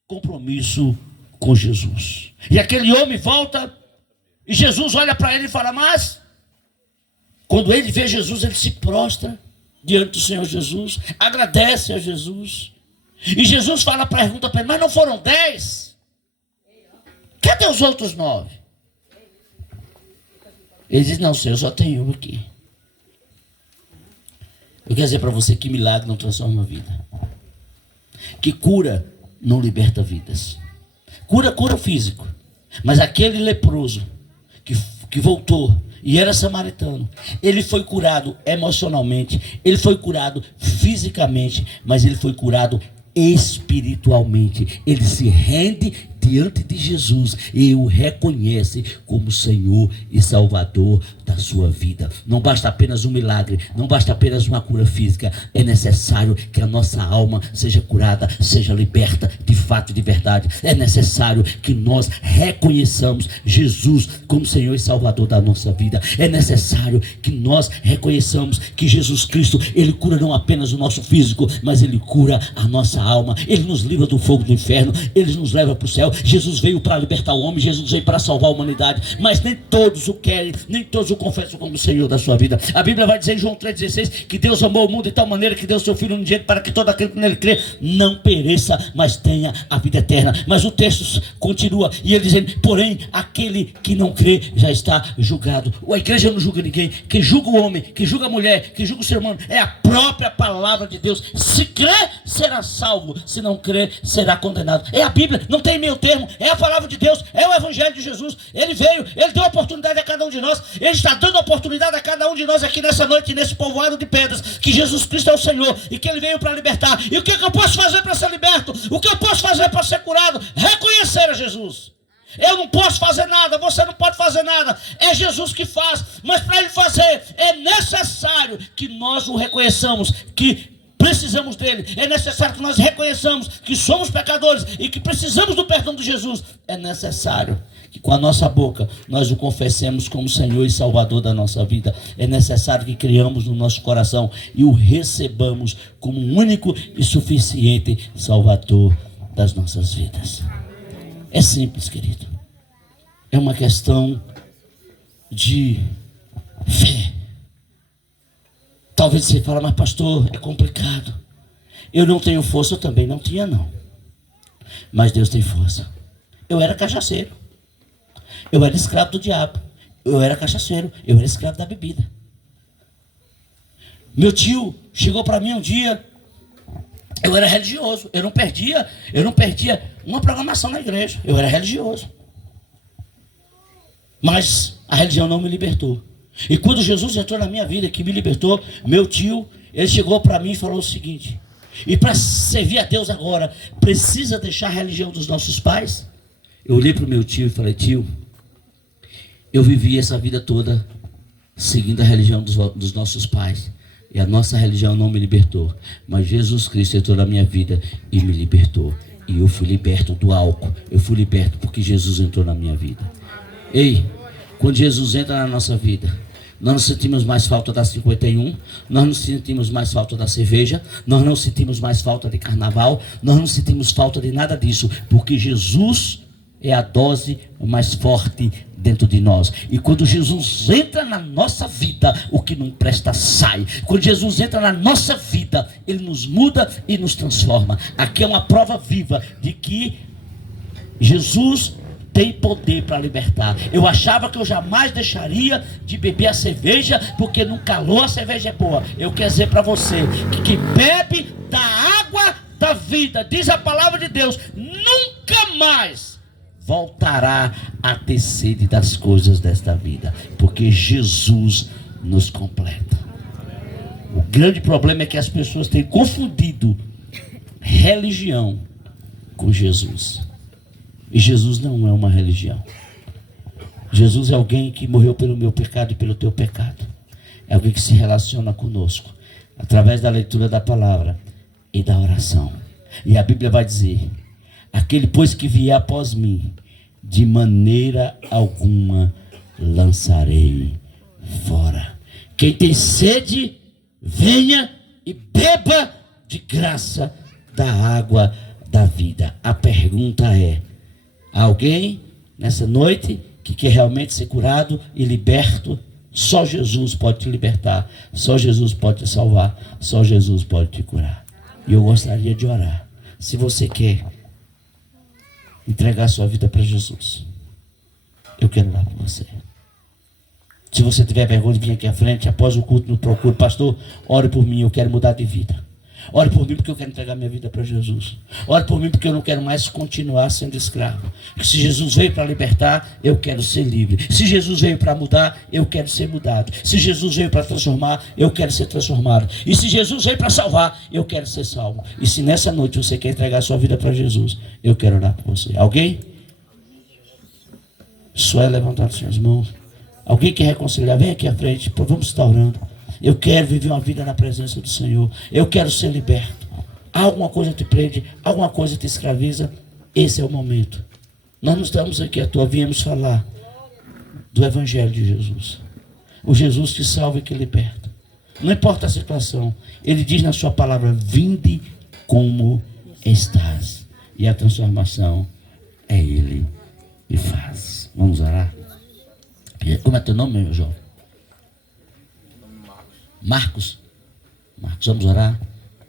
compromisso com Jesus. E aquele homem volta e Jesus olha para ele e fala: mas quando ele vê Jesus, ele se prostra diante do Senhor Jesus, agradece a Jesus. E Jesus pergunta para ele: mas não foram 10? Cadê os outros 9? Ele diz: não, Senhor, só tem um aqui. Eu quero dizer para você que milagre não transforma a vida. Que cura não liberta vidas. Cura o físico. Mas aquele leproso que voltou e era samaritano, ele foi curado emocionalmente, ele foi curado fisicamente, mas ele foi curado espiritualmente. Ele se rende diante de Jesus e o reconhece como Senhor e Salvador da sua vida. Não basta apenas um milagre, não basta apenas uma cura física. É necessário que a nossa alma seja curada, seja liberta de fato e de verdade. É necessário que nós reconheçamos Jesus como Senhor e Salvador da nossa vida. É necessário que nós reconheçamos que Jesus Cristo, ele cura não apenas o nosso físico, mas ele cura a nossa alma. Ele nos livra do fogo do inferno, ele nos leva para o céu. Jesus veio para libertar o homem, Jesus veio para salvar a humanidade, mas nem todos o querem, nem todos o confessam como Senhor da sua vida. A Bíblia vai dizer em João 3,16 que Deus amou o mundo de tal maneira que deu seu Filho unigênito para que todo aquele que nele crê não pereça, mas tenha a vida eterna. Mas o texto continua e ele dizendo: porém aquele que não crê já está julgado. A igreja não julga ninguém. Quem julga o homem, quem julga a mulher, quem julga o ser humano é a própria palavra de Deus. Se crê, será salvo; se não crê, será condenado. É a Bíblia, não tem meio termo. É a palavra de Deus, é o Evangelho de Jesus. Ele veio, ele deu oportunidade a cada um de nós. Ele está dando oportunidade a cada um de nós aqui nessa noite, nesse povoado de pedras, que Jesus Cristo é o Senhor e que ele veio para libertar. E o que eu posso fazer para ser liberto? O que eu posso fazer para ser curado? Reconhecer a Jesus. Eu não posso fazer nada, você não pode fazer nada. É Jesus que faz. Mas para ele fazer, é necessário que nós o reconheçamos, que precisamos dele. É necessário que nós reconheçamos que somos pecadores e que precisamos do perdão de Jesus. É necessário que com a nossa boca nós o confessemos como Senhor e Salvador da nossa vida. É necessário que criamos no nosso coração e o recebamos como único e suficiente Salvador das nossas vidas. É simples, querido. É uma questão de fé. Talvez você fale: mas pastor, é complicado. Eu não tenho força. Eu também não tinha, não. Mas Deus tem força. Eu era cachaceiro. Eu era escravo do diabo. Eu era cachaceiro. Eu era escravo da bebida. Meu tio chegou para mim um dia. Eu era religioso. Eu não perdia uma programação na igreja. Eu era religioso. Mas a religião não me libertou. E quando Jesus entrou na minha vida, que me libertou, meu tio, ele chegou para mim e falou o seguinte: e para servir a Deus agora, precisa deixar a religião dos nossos pais? Eu olhei para o meu tio e falei: tio, eu vivi essa vida toda seguindo a religião dos nossos pais. E a nossa religião não me libertou. Mas Jesus Cristo entrou na minha vida e me libertou. E eu fui liberto do álcool. Eu fui liberto porque Jesus entrou na minha vida. Ei, quando Jesus entra na nossa vida, Nós não sentimos mais falta da 51, nós não sentimos mais falta da cerveja, nós não sentimos mais falta de carnaval, nós não sentimos falta de nada disso, porque Jesus é a dose mais forte dentro de nós. E quando Jesus entra na nossa vida, o que não presta sai. Quando Jesus entra na nossa vida, Ele nos muda e nos transforma. Aqui é uma prova viva de que Jesus tem poder para libertar. Eu achava que eu jamais deixaria de beber a cerveja, porque no calor a cerveja é boa. Eu quero dizer para você que bebe da água da vida, diz a palavra de Deus, nunca mais voltará a ter sede das coisas desta vida, porque Jesus nos completa. O grande problema é que as pessoas têm confundido religião com Jesus. E Jesus não é uma religião. Jesus é alguém que morreu pelo meu pecado e pelo teu pecado. É alguém que se relaciona conosco através da leitura da palavra e da oração. E a Bíblia vai dizer: aquele, pois, que vier após mim, de maneira alguma lançarei fora. Quem tem sede, venha e beba de graça da água da vida. A pergunta é: alguém nessa noite que quer realmente ser curado e liberto? Só Jesus pode te libertar, só Jesus pode te salvar, só Jesus pode te curar. E eu gostaria de orar. Se você quer entregar sua vida para Jesus, eu quero orar por você. Se você tiver vergonha de vir aqui à frente, após o culto, me procure: pastor, ore por mim, eu quero mudar de vida. Ore por mim porque eu quero entregar minha vida para Jesus. Ore por mim porque eu não quero mais continuar sendo escravo. Se Jesus veio para libertar, eu quero ser livre. Se Jesus veio para mudar, eu quero ser mudado. Se Jesus veio para transformar, eu quero ser transformado. E se Jesus veio para salvar, eu quero ser salvo. E se nessa noite você quer entregar sua vida para Jesus, eu quero orar por você. Alguém? Só é levantar as suas mãos. Alguém quer reconciliar? Vem aqui à frente, vamos estar orando. Eu quero viver uma vida na presença do Senhor. Eu quero ser liberto. Alguma coisa te prende, alguma coisa te escraviza. Esse é o momento. Nós não estamos aqui à toa, viemos falar do Evangelho de Jesus. O Jesus que salva e que liberta. Não importa a situação. Ele diz na sua palavra: vinde como estás. E a transformação é Ele que faz. Vamos orar? Como é teu nome, meu jovem? Marcos. Marcos, vamos orar.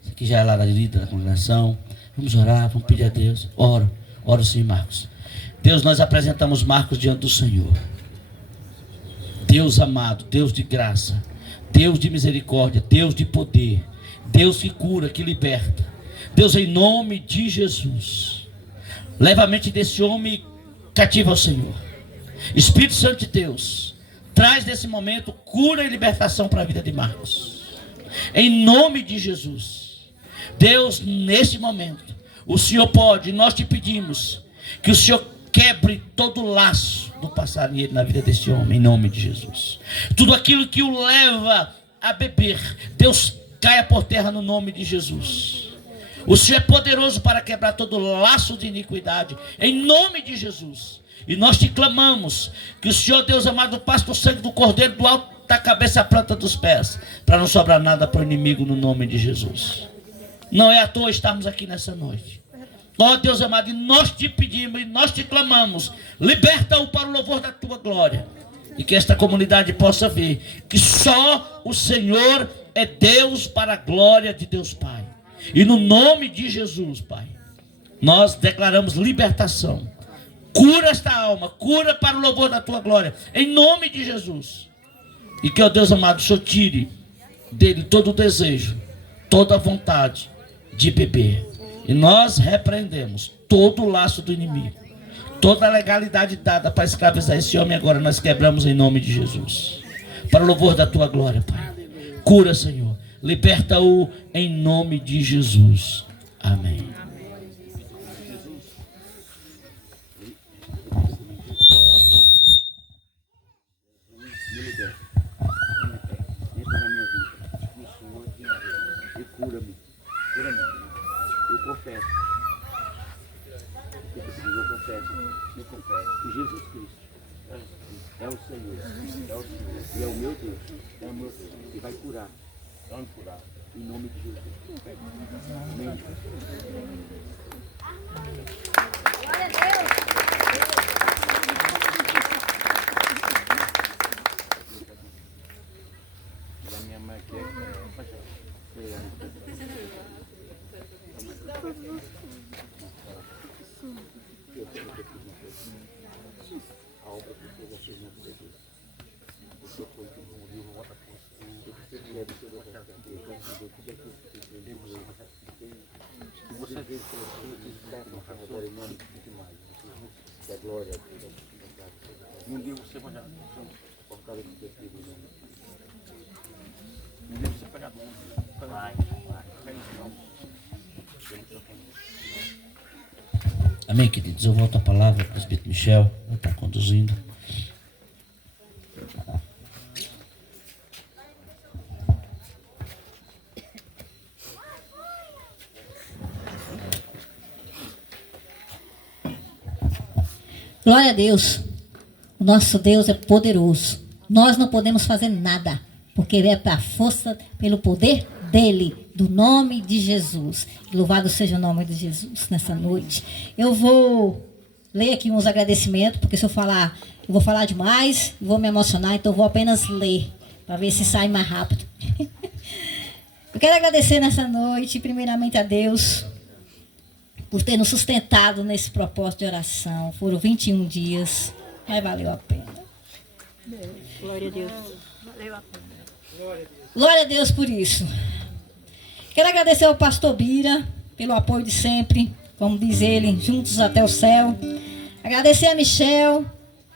Isso aqui já é lá da líder da congregação. Vamos orar, vamos pedir a Deus. Oro sim, Marcos. Deus, nós apresentamos Marcos diante do Senhor. Deus amado, Deus de graça, Deus de misericórdia, Deus de poder, Deus que cura, que liberta. Deus, em nome de Jesus, leva a mente desse homem cativa ao Senhor. Espírito Santo de Deus, traz nesse momento cura e libertação para a vida de Marcos. Em nome de Jesus. Deus, nesse momento, o Senhor pode, nós te pedimos que o Senhor quebre todo o laço do passarinheiro na vida desse homem, em nome de Jesus. Tudo aquilo que o leva a beber, Deus, caia por terra no nome de Jesus. O Senhor é poderoso para quebrar todo o laço de iniquidade, em nome de Jesus. E nós te clamamos que o Senhor, Deus amado, passe o sangue do Cordeiro do alto da cabeça à planta dos pés, para não sobrar nada para o inimigo, no nome de Jesus. Não é à toa estarmos aqui nessa noite. Ó Deus amado, e nós te pedimos e nós te clamamos, liberta-o para o louvor da tua glória. E que esta comunidade possa ver que só o Senhor é Deus, para a glória de Deus Pai. E no nome de Jesus, Pai, nós declaramos libertação. Cura esta alma, cura para o louvor da tua glória, em nome de Jesus. E que, ó Deus amado, o Senhor tire dele todo o desejo, toda a vontade de beber. E nós repreendemos todo o laço do inimigo, toda a legalidade dada para escravizar esse homem, agora nós quebramos em nome de Jesus. Para o louvor da tua glória, Pai. Cura, Senhor. Liberta-o em nome de Jesus. Amém. Eu confesso que Jesus Cristo é o Senhor, e é o meu E vai curar. Vamos curar. Em nome de Jesus. Amém. Glória a Deus. Um dia você vai por causa do teu filho. Um dia você pegar bom. Vai. Amém, queridos? Eu volto a palavra, o presbítero Michel vai estar conduzindo. Glória a Deus. O nosso Deus é poderoso. Nós não podemos fazer nada, porque é para a força, pelo poder dele, do nome de Jesus. Louvado seja o nome de Jesus nessa noite. Eu vou ler aqui uns agradecimentos, porque se eu falar, eu vou falar demais, vou me emocionar, então eu vou apenas ler, para ver se sai mais rápido. Eu quero agradecer nessa noite, primeiramente a Deus, por ter nos sustentado nesse propósito de oração. Foram 21 dias, mas valeu a pena. Glória a Deus. Valeu a pena. Glória a Deus por isso. Quero agradecer ao pastor Bira pelo apoio de sempre, como diz ele, juntos até o céu. Agradecer a Michel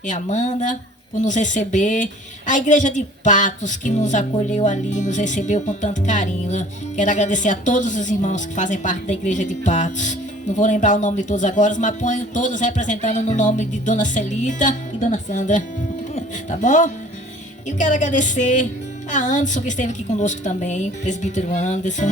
e a Amanda por nos receber. A igreja de Patos, que nos acolheu ali, nos recebeu com tanto carinho. Quero agradecer a todos os irmãos que fazem parte da igreja de Patos. Não vou lembrar o nome de todos agora, mas ponho todos representando no nome de Dona Celita e Dona Sandra. Tá bom? E eu quero agradecer a Anderson, que esteve aqui conosco também, presbítero Anderson.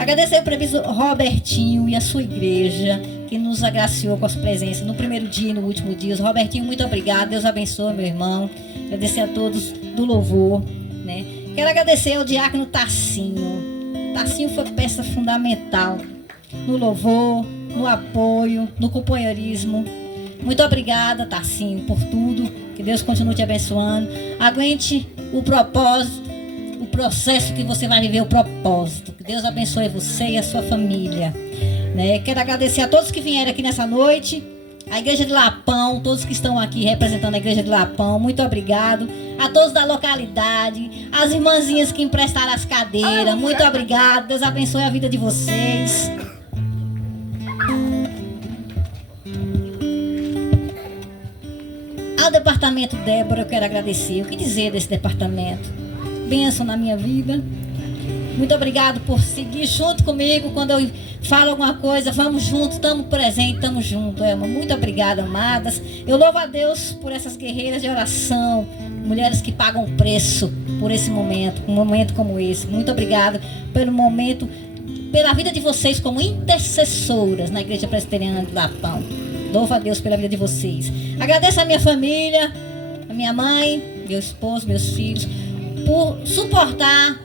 Agradecer ao presbítero Robertinho e a sua igreja, que nos agraciou com a sua presença no primeiro dia e no último dia. Robertinho, muito obrigado. Deus abençoe, meu irmão. Agradecer a todos do louvor, né? Quero agradecer ao diácono Tarcinho. Tarcinho foi peça fundamental no louvor, no apoio, no companheirismo. Muito obrigada, Tarcinho, por tudo. Que Deus continue te abençoando. Aguente o propósito, o processo que você vai viver, o propósito. Que Deus abençoe você e a sua família, né? Quero agradecer a todos que vieram aqui nessa noite. A igreja de Lapão, todos que estão aqui representando a igreja de Lapão, muito obrigado. A todos da localidade, as irmãzinhas que emprestaram as cadeiras, muito obrigado. Deus abençoe a vida de vocês. Ao departamento Débora, eu quero agradecer. O que dizer desse departamento? Bênção na minha vida. Muito obrigado por seguir junto comigo. Quando eu falo alguma coisa, vamos juntos, estamos presentes, estamos juntos. Muito obrigada, amadas. Eu louvo a Deus por essas guerreiras de oração, mulheres que pagam preço por esse momento, um momento como esse. Muito obrigada pelo momento, pela vida de vocês como intercessoras na Igreja Presbiteriana de Lapão. Louvo a Deus pela vida de vocês. Agradeço a minha família, a minha mãe, meu esposo, meus filhos, por suportar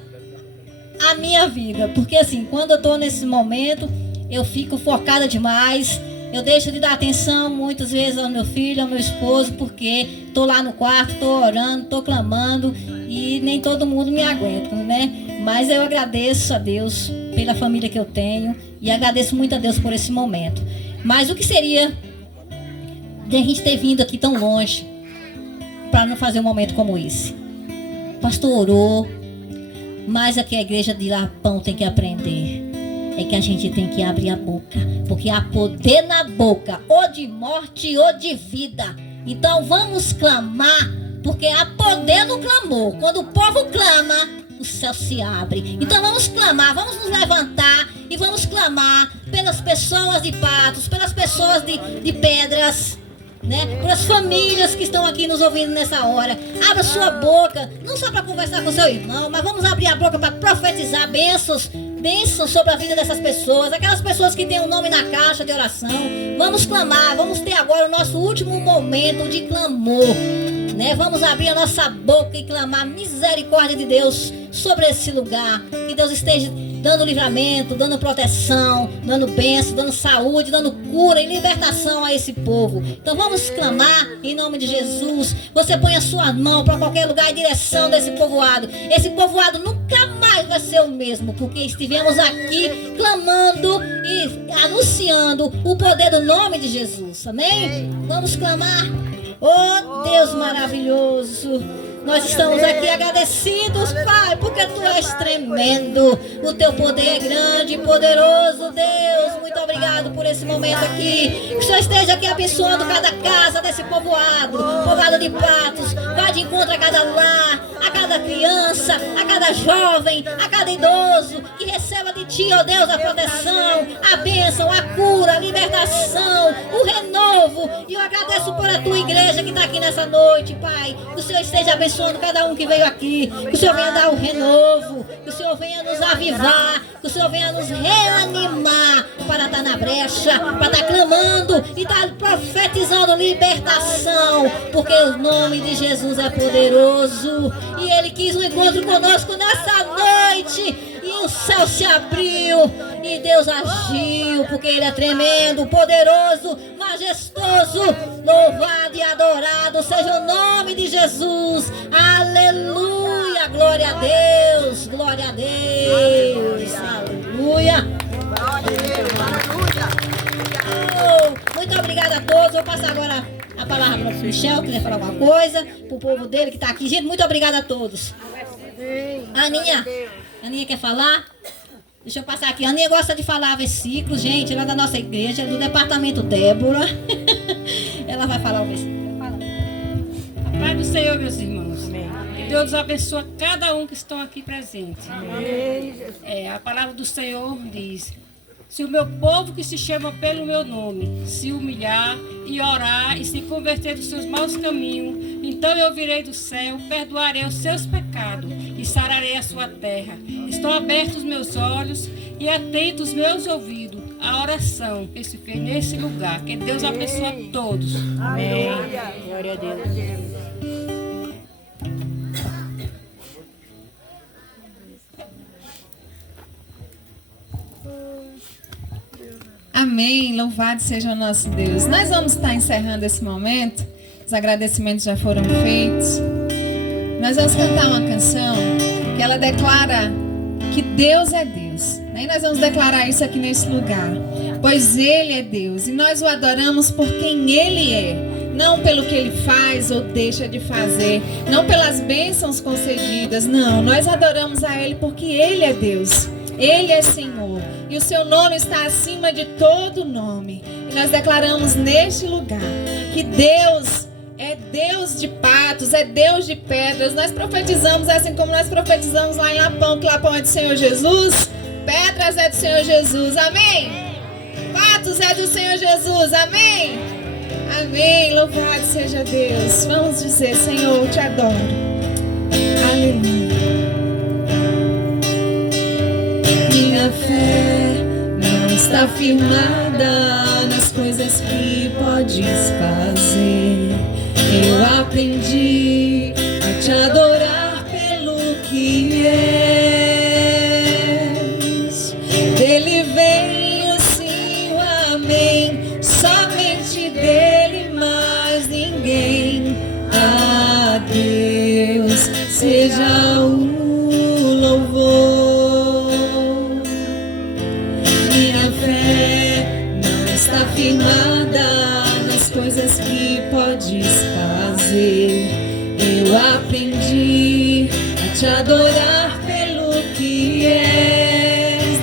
a minha vida. Porque assim, quando eu estou nesse momento, eu fico focada demais. Eu deixo de dar atenção muitas vezes ao meu filho, ao meu esposo, porque estou lá no quarto, estou orando, estou clamando e nem todo mundo me aguenta, né? Mas eu agradeço a Deus pela família que eu tenho e agradeço muito a Deus por esse momento. Mas o que seria de a gente ter vindo aqui tão longe para não fazer um momento como esse? O pastor orou, mas aqui a igreja de Lapão tem que aprender. É que a gente tem que abrir a boca, porque há poder na boca, ou de morte ou de vida. Então vamos clamar, porque há poder no clamor. Quando o povo clama, o céu se abre. Então vamos clamar, vamos nos levantar e vamos clamar pelas pessoas de Patos, pelas pessoas de Pedras, né? Pelas famílias que estão aqui nos ouvindo nessa hora. Abra sua boca, não só para conversar com seu irmão, mas vamos abrir a boca para profetizar bênçãos sobre a vida dessas pessoas, aquelas pessoas que têm o nome na caixa de oração. Vamos clamar, vamos ter agora o nosso último momento de clamor, né? Vamos abrir a nossa boca e clamar misericórdia de Deus sobre esse lugar. Que Deus esteja dando livramento, dando proteção, dando bênção, dando saúde, dando cura e libertação a esse povo. Então vamos clamar em nome de Jesus. Você põe a sua mão para qualquer lugar em direção desse povoado. Esse povoado nunca mais vai ser o mesmo, porque estivemos aqui clamando e anunciando o poder do nome de Jesus. Amém? Vamos clamar. Oh Deus maravilhoso, nós estamos aqui agradecidos, Pai, porque Tu és tremendo. O Teu poder é grande e poderoso, Deus. Muito obrigado por esse momento aqui. Que o Senhor esteja aqui abençoando cada casa desse povoado de Patos. Vá de encontro a cada lar, a cada criança, a cada jovem, a cada idoso. Que receba de Ti, ó Deus, a proteção, a bênção, a cura, a libertação, o renovo. E eu agradeço por a Tua igreja que está aqui nessa noite, Pai. Que o Senhor esteja abençoando cada um que veio aqui. Que o Senhor venha dar o renovo. Que o Senhor venha nos avivar. Que o Senhor venha nos reanimar para estar na brecha, para estar clamando e estar profetizando libertação. Porque o nome de Jesus é poderoso. E Ele quis um encontro conosco nessa noite. E o céu se abriu. E Deus agiu. Porque Ele é tremendo, poderoso, majestoso. Louvado e adorado seja o nome de Jesus. Aleluia. Glória a Deus. Glória a Deus. Aleluia. Oh, muito obrigada a todos. Vou passar agora a palavra para o Michel, que quiser falar alguma coisa, para o povo dele que está aqui. Gente, muito obrigada a todos. Aninha quer falar? Deixa eu passar aqui. A Aninha gosta de falar versículos, gente, lá da nossa igreja, do departamento Débora. Ela vai falar o versículo. A paz do Senhor, meus irmãos. Amém. Que Deus abençoe cada um que estão aqui presentes. A palavra do Senhor diz: se o meu povo que se chama pelo meu nome se humilhar e orar e se converter dos seus maus caminhos, então eu virei do céu, perdoarei os seus pecados e sararei a sua terra. Estão abertos os meus olhos e atentos os meus ouvidos à oração que se fez nesse lugar. Que Deus abençoe a todos. Amém. Glória a Deus. Amém, louvado seja o nosso Deus. Nós vamos estar encerrando esse momento. Os agradecimentos já foram feitos. Nós vamos cantar uma canção que ela declara que Deus é Deus. E nós vamos declarar isso aqui nesse lugar. Pois Ele é Deus e nós o adoramos por quem Ele é. Não pelo que Ele faz ou deixa de fazer. Não pelas bênçãos concedidas. Não, nós adoramos a Ele porque Ele é Deus. Ele é Senhor e o seu nome está acima de todo nome. E nós declaramos neste lugar que Deus é Deus de Patos, é Deus de Pedras. Nós profetizamos assim como nós profetizamos lá em Lapão, que Lapão é do Senhor Jesus, Pedras é do Senhor Jesus, amém? Patos é do Senhor Jesus, amém? Amém, louvado seja Deus. Vamos dizer: Senhor, eu te adoro. Aleluia. Minha fé não está firmada nas coisas que podes fazer. Eu aprendi a te adorar pelo que és. Dele vem o sim, o amém. Somente dele, mais ninguém. A Deus seja o louvor. Está firmada nas coisas que podes fazer. Eu aprendi a te adorar pelo que és.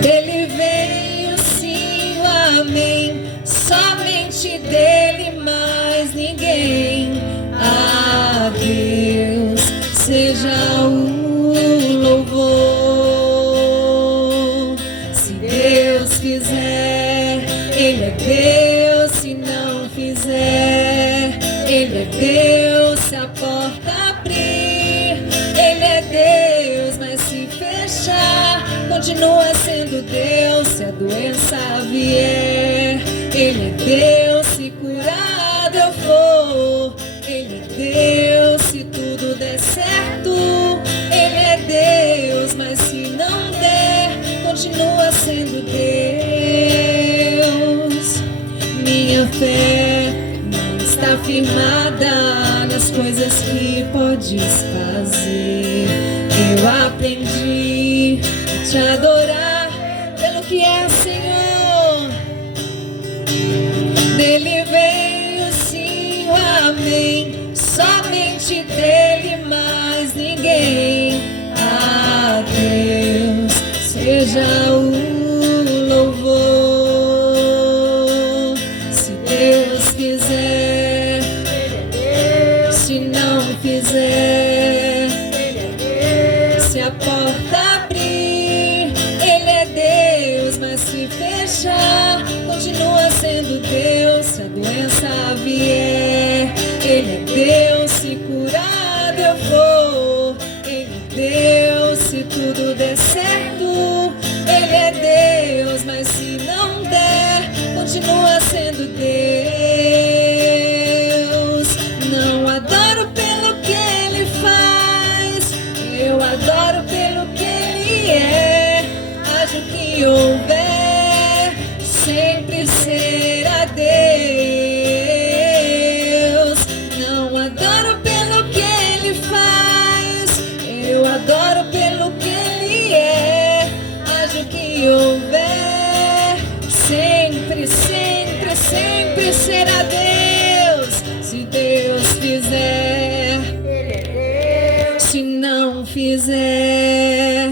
Dele vem o sim, o amém. Somente dele, mais ninguém. A Deus seja o louvor. Fizer, Ele é Deus. Se não fizer, Ele é Deus. Se a porta abrir, Ele é Deus. Mas se fechar, continua sendo Deus. Se a doença vier, Ele é Deus. Se curado eu for, fé não está firmada nas coisas que podes fazer. Eu aprendi a te adorar pelo que é, Senhor. Dele veio sim o amém, somente dele, mais ninguém. A Deus seja o louvor. Se Deus quiser, se não fizer, se a porta abrir, Ele é Deus, mas se fechar, continua sendo Deus. Se a doença vier, Ele é Deus. Se curado eu for, Ele é Deus. Se tudo der certo, Ele é Deus, mas se não der, continua sendo Deus. Não adoro pelo que Ele faz, eu adoro pelo que Ele é. Haja o que houver, sempre será Deus. Não adoro pelo que Ele faz, eu adoro pelo que Ele é. Haja o que houver, sempre, sempre, sempre será Deus. Se Deus fizer, se não fizer,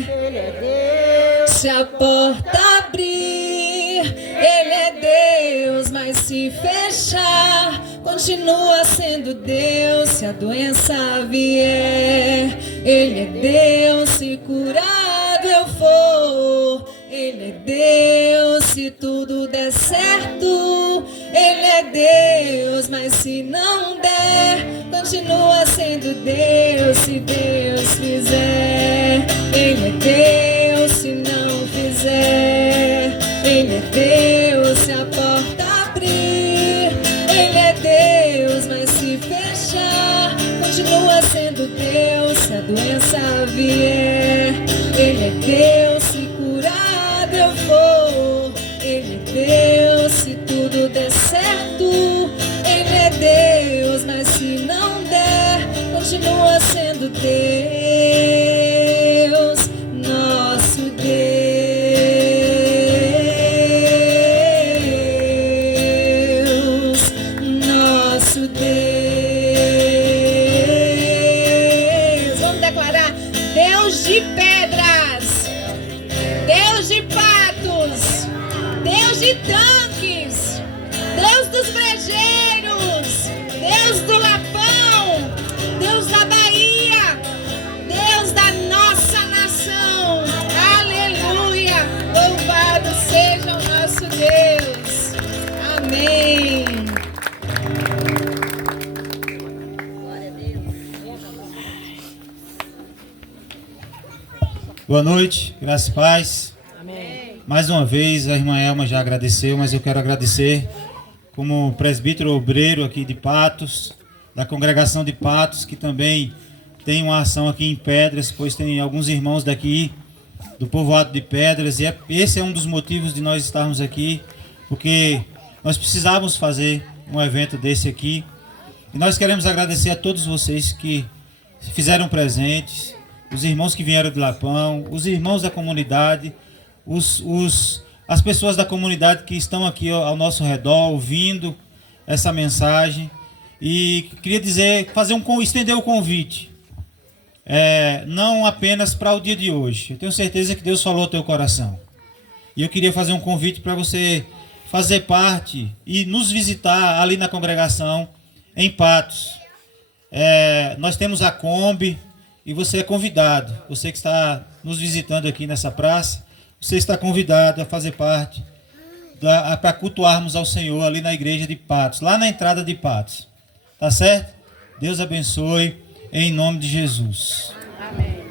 se a porta abrir, Ele é Deus, mas se fechar, continua sendo Deus. Se a doença vier, Ele é Deus. Se curado eu for, Ele é Deus. Se tudo der certo, Ele é Deus, mas se não der, continua sendo Deus. Se Deus fizer, Ele é Deus. Se não fizer, Ele é Deus. Se a porta abrir, Ele é Deus, mas se fechar, continua sendo Deus. Se a doença vier, Ele é Deus. Se curado eu for, Ele é Deus. Se tudo der certo, Ele é Deus, mas se não der, continua sendo Deus, nosso Deus, nosso Deus. Vamos declarar: Deus de pedras, Deus de patos, Deus de tanques, Deus dos brejeiros, Deus do Lapão, Deus da Bahia, Deus da nossa nação. Aleluia! Louvado seja o nosso Deus. Amém. Boa noite, graça e paz. Amém. Mais uma vez, a irmã Elma já agradeceu, mas eu quero agradecer como presbítero obreiro aqui de Patos, da congregação de Patos, que também tem uma ação aqui em Pedras, pois tem alguns irmãos daqui, do povoado de Pedras, e esse é um dos motivos de nós estarmos aqui, porque nós precisávamos fazer um evento desse aqui, e nós queremos agradecer a todos vocês que fizeram presentes, os irmãos que vieram de Lapão, os irmãos da comunidade, as pessoas da comunidade que estão aqui ao nosso redor, ouvindo essa mensagem. E queria estender o convite, não apenas para o dia de hoje. Eu tenho certeza que Deus falou ao teu coração. E eu queria fazer um convite para você fazer parte e nos visitar ali na congregação em Patos. Nós temos a Kombi e você é convidado. Você que está nos visitando aqui nessa praça, você está convidado a fazer parte para cultuarmos ao Senhor ali na igreja de Patos, lá na entrada de Patos. Tá certo? Deus abençoe em nome de Jesus. Amém.